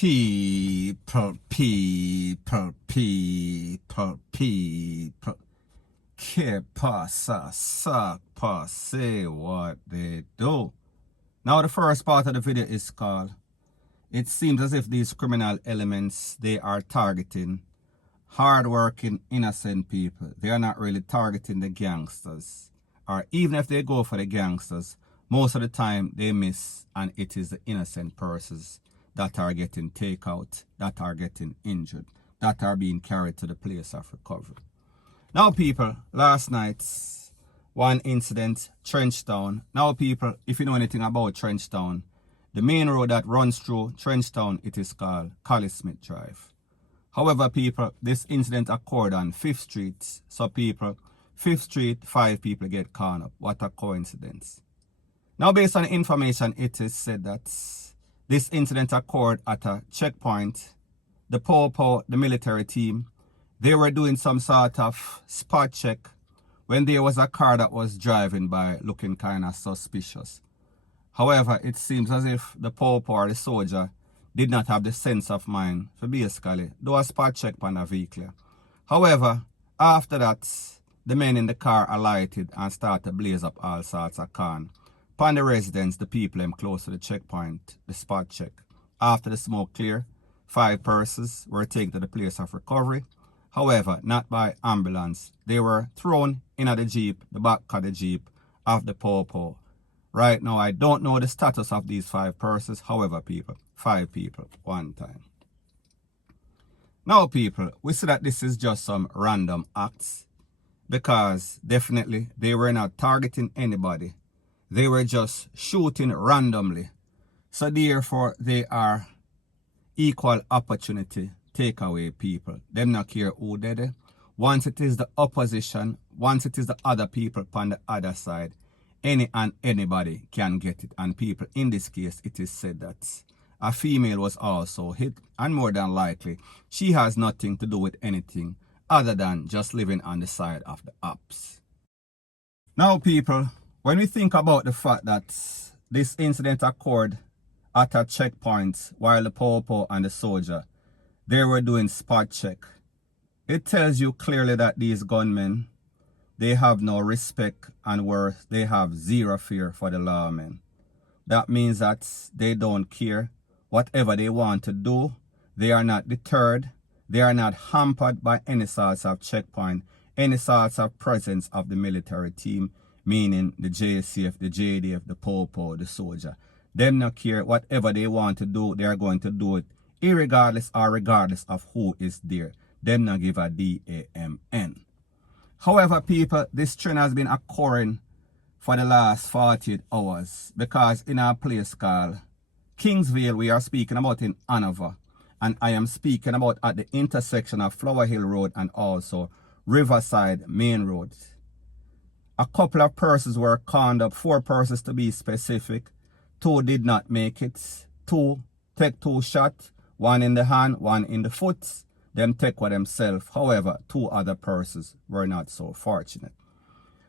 People. Que pasa, suck, pass, say what they do. Now the first part of the video is called, it seems as if these criminal elements, they are targeting hard-working, innocent people. They are not really targeting the gangsters. Or even if they go for the gangsters, most of the time they miss, and it is the innocent persons that are getting takeout, that are getting injured, that are being carried to the place of recovery. Now people, last night, one incident, Trenchtown. Now people, if you know anything about Trenchtown, the main road that runs through Trenchtown, it is called Callousness Drive. However people, this incident occurred on 5th Street. So people, 5th Street, 5 people get caught up. What a coincidence. Now based on information, it is said that this incident occurred at a checkpoint. The P0L, the military team, they were doing some sort of spot check when there was a car that was driving by looking kind of suspicious. However, it seems as if the P0L or the soldier did not have the sense of mind for basically do a spot check on a vehicle. However, after that, the men in the car alighted and started to blaze up all sorts of corn. Upon the residents, the people close to the checkpoint, the spot check. After the smoke clear, 5 persons were taken to the place of recovery. However, not by ambulance. They were thrown into the Jeep, the back of the Jeep of the P0L. Right now, I don't know the status of these 5 persons. However, people, 5 people, one time. Now, people, we see that this is just some random acts because definitely they were not targeting anybody. They were just shooting randomly. So therefore, they are equal opportunity takeaway people. Them not care who did it. Once it is the opposition, once it is the other people on the other side, any and anybody can get it. And people, in this case, it is said that a female was also hit, and more than likely, she has nothing to do with anything other than just living on the side of the ops. Now people, when we think about the fact that this incident occurred at a checkpoint while the P0L and the soldier, they were doing spot check, it tells you clearly that these gunmen, they have no respect and worth. They have zero fear for the lawmen. That means that they don't care. Whatever they want to do, they are not deterred. They are not hampered by any sorts of checkpoint, any sorts of presence of the military team, meaning the JCF, the JDF, the P0L, the soldier. Them not care. Whatever they want to do, they are going to do it, irregardless or regardless of who is there. Them not give a DAMN. However, people, this trend has been occurring for the last 48 hours because in our place called Kingsville, we are speaking about in Hanover, and I am speaking about at the intersection of Flower Hill Road and also Riverside Main Road. A couple of persons were conned up, 4 persons to be specific. 2 did not make it. 2 take 2 shots, 1 in the hand, 1 in the foot. Them take for themselves. However, 2 other persons were not so fortunate.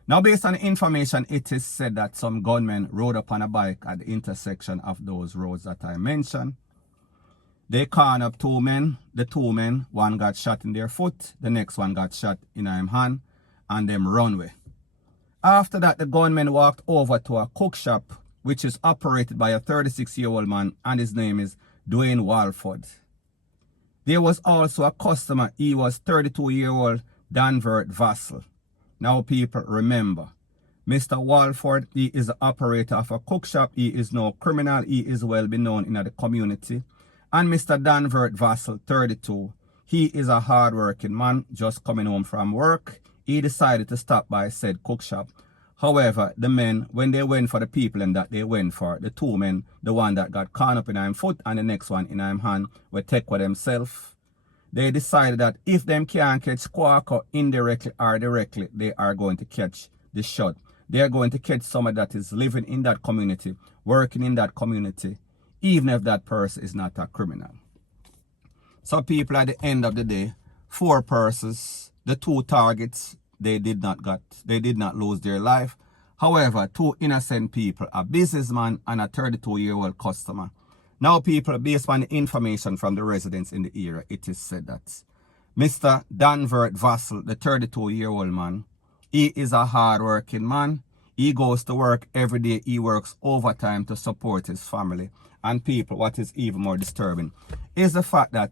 Now, based on the information, it is said that some gunmen rode up on a bike at the intersection of those roads that I mentioned. They conned up 2 men. The 2 men, 1 got shot in their foot, the next one got shot in his hand, and them run away. After that, the gunmen walked over to a cook shop, which is operated by a 36-year-old man, and his name is Dwayne Walford. There was also a customer. He was 32-year-old Danvert Vassell. Now people, remember, Mr. Walford, he is the operator of a cook shop. He is no criminal. He is well known in the community. And Mr. Danvert Vassell, 32, he is a hard-working man just coming home from work. He decided to stop by said cook shop. However, the men, when they went for the people and that they went for, the 2 men, the one that got caught up in his foot and the next one in his hand, were take for themselves. They decided that if them can't catch Squawker indirectly or directly, they are going to catch the shot. They are going to catch someone that is living in that community, working in that community, even if that person is not a criminal. So people, at the end of the day, 4 persons, the 2 targets, they did not lose their life. However, 2 innocent people, a businessman and a 32-year-old customer, Now, people, based on the information from the residents in the area, it is said that Mr. Danvert Vassell, the 32-year-old man, he is a hard-working man. He goes to work every day. He works overtime to support his family. And people, what is even more disturbing is the fact that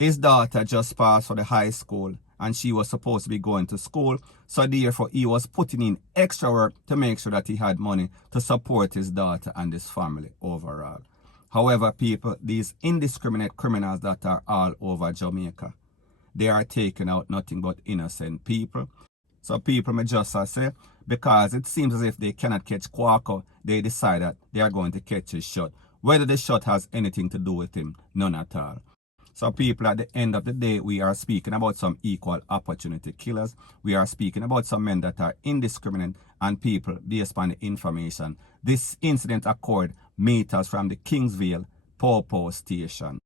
his daughter just passed for the high school and she was supposed to be going to school. So therefore, he was putting in extra work to make sure that he had money to support his daughter and his family overall. However, people, these indiscriminate criminals that are all over Jamaica, they are taking out nothing but innocent people. So people may just say, because it seems as if they cannot catch Quaco, they decide that they are going to catch his shot. Whether the shot has anything to do with him, none at all. So people, at the end of the day, we are speaking about some equal opportunity killers. We are speaking about some men that are indiscriminate and people, based on the information. This incident occurred meters from the Kingsville P0L station.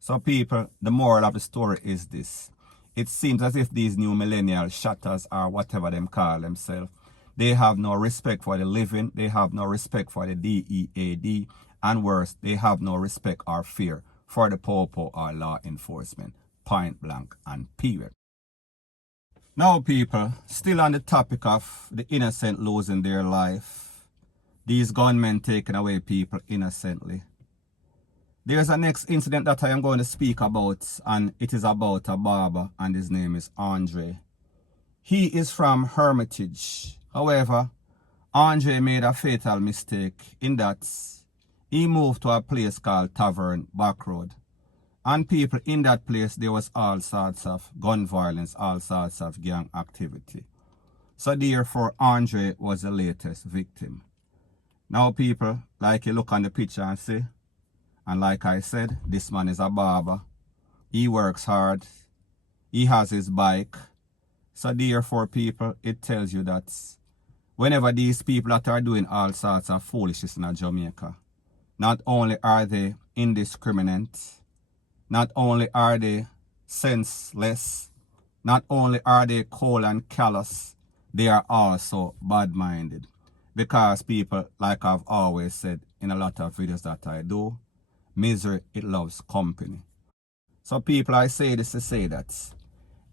So people, the moral of the story is this. It seems as if these new millennial shatters, or whatever them call themselves, they have no respect for the living, they have no respect for the DEAD, and worse, they have no respect or fear for the P0L or law enforcement. Point blank and period. Now people, still on the topic of the innocent losing their life, these gunmen taking away people innocently. There's a next incident that I am going to speak about, and it is about a barber, and his name is Andre. He is from Hermitage. However, Andre made a fatal mistake in that he moved to a place called Tavern, back road. And people, in that place, there was all sorts of gun violence, all sorts of gang activity. So therefore, Andre was the latest victim. Now people, like you look on the picture and see, and like I said, this man is a barber. He works hard. He has his bike. So therefore, people, it tells you that whenever these people that are doing all sorts of foolishness in Jamaica, not only are they indiscriminate, not only are they senseless, not only are they cold and callous, they are also bad-minded. Because people, like I've always said in a lot of videos that I do, misery, it loves company. So people, I say this to say that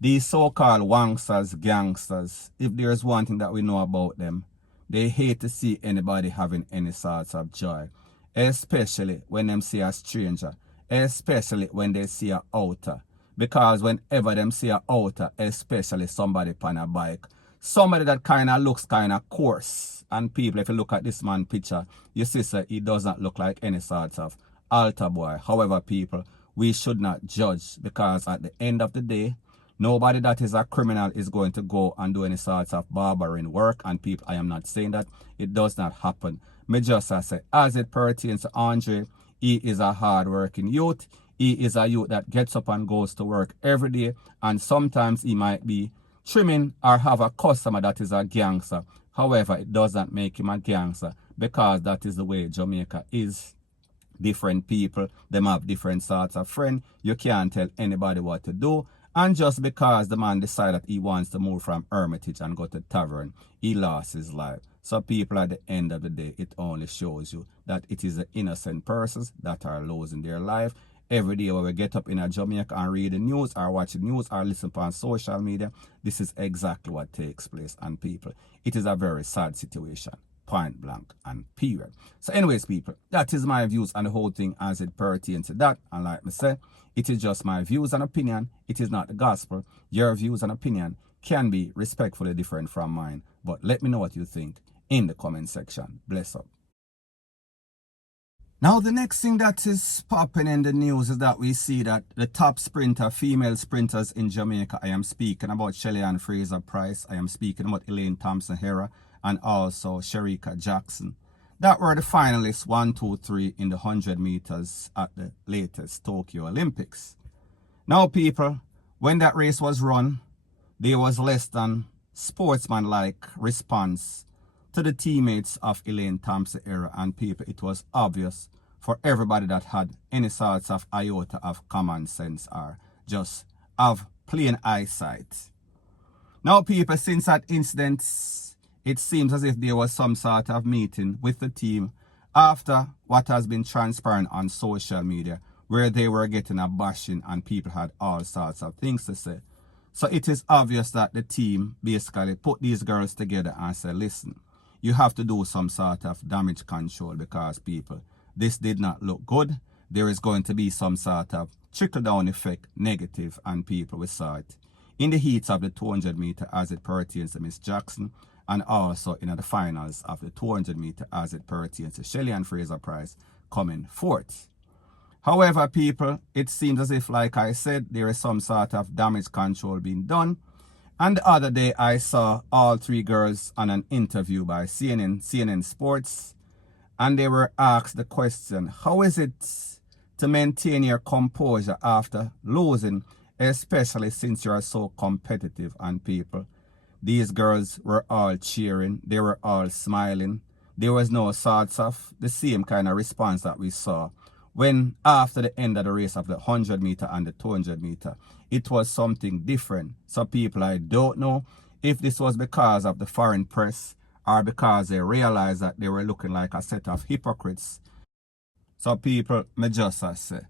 these so-called wanksters, gangsters, if there's one thing that we know about them, they hate to see anybody having any sorts of joy. Especially when them see a stranger. Especially when they see a outer. Because whenever them see a outer, especially somebody on a bike, somebody that kind of looks kind of coarse. And people, if you look at this man picture, you see sir, he does not look like any sort of altar boy. However, people, we should not judge, because at the end of the day, nobody that is a criminal is going to go and do any sorts of barbering work. And people, I am not saying that it does not happen. Me just say, as it pertains to Andre, he is a hard-working youth. He is a youth that gets up and goes to work every day. And sometimes he might be trimming or have a customer that is a gangster. However, it doesn't make him a gangster, because that is the way Jamaica is. Different people, them have different sorts of friends. You can't tell anybody what to do. And just because the man decided he wants to move from Hermitage and go to Tavern, he lost his life. So people, at the end of the day, it only shows you that it is the innocent persons that are losing their life. Every day when we get up in a Jamaica and read the news or watch the news or listen on social media, this is exactly what takes place. And people, it is a very sad situation. Point blank and period. So anyways, people, that is my views on the whole thing as it pertains to that. And like me said, it is just my views and opinion. It is not the gospel. Your views and opinion can be respectfully different from mine. But let me know what you think in the comment section. Bless up. Now the next thing that is popping in the news is that we see that the top sprinter, female sprinters in Jamaica, I am speaking about Shelly-Ann Fraser-Pryce, I am speaking about Elaine Thompson-Herah, and also Shericka Jackson, that were the finalists 1, 2, 3 in the 100 meters at the latest Tokyo Olympics. Now people, when that race was run, there was less than sportsmanlike response to the teammates of Elaine Thompson-Herah, and people, it was obvious for everybody that had any sorts of iota of common sense or just of plain eyesight. Now people, since that incident, it seems as if there was some sort of meeting with the team after what has been transparent on social media, where they were getting a bashing and people had all sorts of things to say. So it is obvious that the team basically put these girls together and said, listen, you have to do some sort of damage control because people, this did not look good. There is going to be some sort of trickle-down effect, negative, and people, we saw it in the heats of the 200 meter as it pertains to Miss Jackson, and also in the finals of the 200 meter as it pertains to Shelly and Fraser Price coming fourth. However, people, it seems as if, like I said, there is some sort of damage control being done. And the other day, I saw all three girls on an interview by CNN Sports, and they were asked the question, how is it to maintain your composure after losing, especially since you are so competitive? And people, these girls were all cheering, they were all smiling. There was no sorts of the same kind of response that we saw when after the end of the race of the 100 meter and the 200 meter. It was something different. So people, I don't know if this was because of the foreign press or because they realized that they were looking like a set of hypocrites. So people, me just say,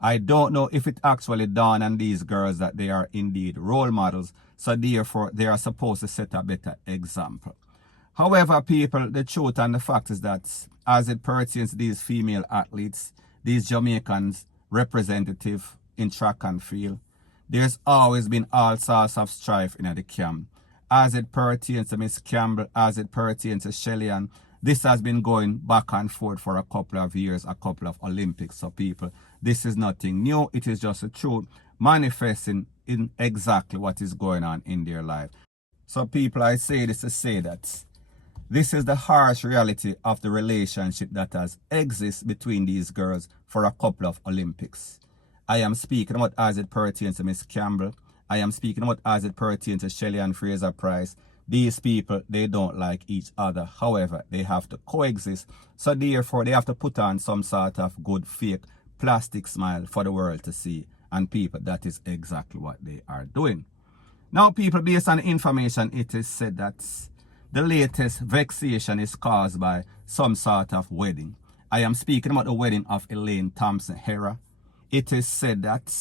I don't know if it actually dawned on these girls that they are indeed role models, so therefore they are supposed to set a better example. However, people, the truth and the fact is that as it pertains to these female athletes, these Jamaicans representative in track and field, there's always been all sorts of strife in the camp. As it pertains to Miss Campbell, as it pertains to Shelly, and this has been going back and forth for a couple of years, a couple of Olympics. So people, this is nothing new. It is just the truth manifesting in exactly what is going on in their life. So people, I say this to say that this is the harsh reality of the relationship that has existed between these girls for a couple of Olympics. I am speaking about as it pertains to Miss Campbell. I am speaking about as it pertains to Shelly and Fraser Price. These people, they don't like each other. However, they have to coexist. So therefore, they have to put on some sort of good fake plastic smile for the world to see. And people, that is exactly what they are doing. Now people, based on information, it is said that the latest vexation is caused by some sort of wedding. I am speaking about the wedding of Elaine Thompson-Herah. It is said that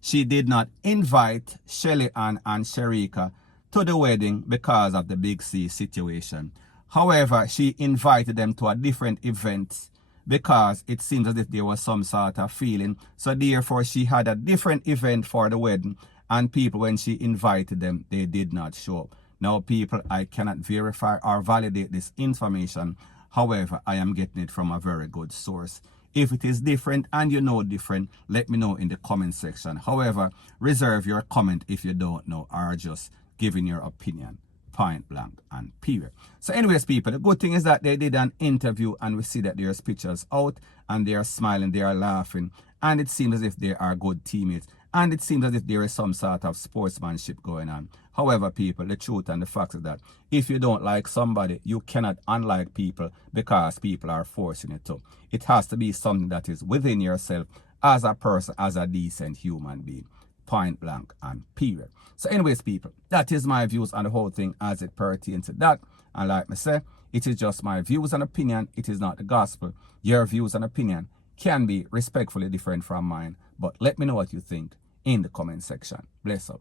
she did not invite Shelly Ann and Sherika to the wedding because of the Big C situation. However, she invited them to a different event because it seems as if there was some sort of feeling. So therefore, she had a different event for the wedding, and people, when she invited them, they did not show up. Now, people, I cannot verify or validate this information. However, I am getting it from a very good source. If it is different and you know different, let me know in the comment section. However, reserve your comment if you don't know or just giving your opinion, point blank and period. So anyways, people, the good thing is that they did an interview and we see that there's pictures out and they are smiling, they are laughing, and it seems as if they are good teammates. And it seems as if there is some sort of sportsmanship going on. However, people, the truth and the fact is that if you don't like somebody, you cannot unlike people because people are forcing it to. It has to be something that is within yourself as a person, as a decent human being. Point blank and period. So anyways, people, that is my views on the whole thing as it pertains to that. And like I say, it is just my views and opinion. It is not the gospel. Your views and opinion can be respectfully different from mine. But let me know what you think in the comment section. Bless up.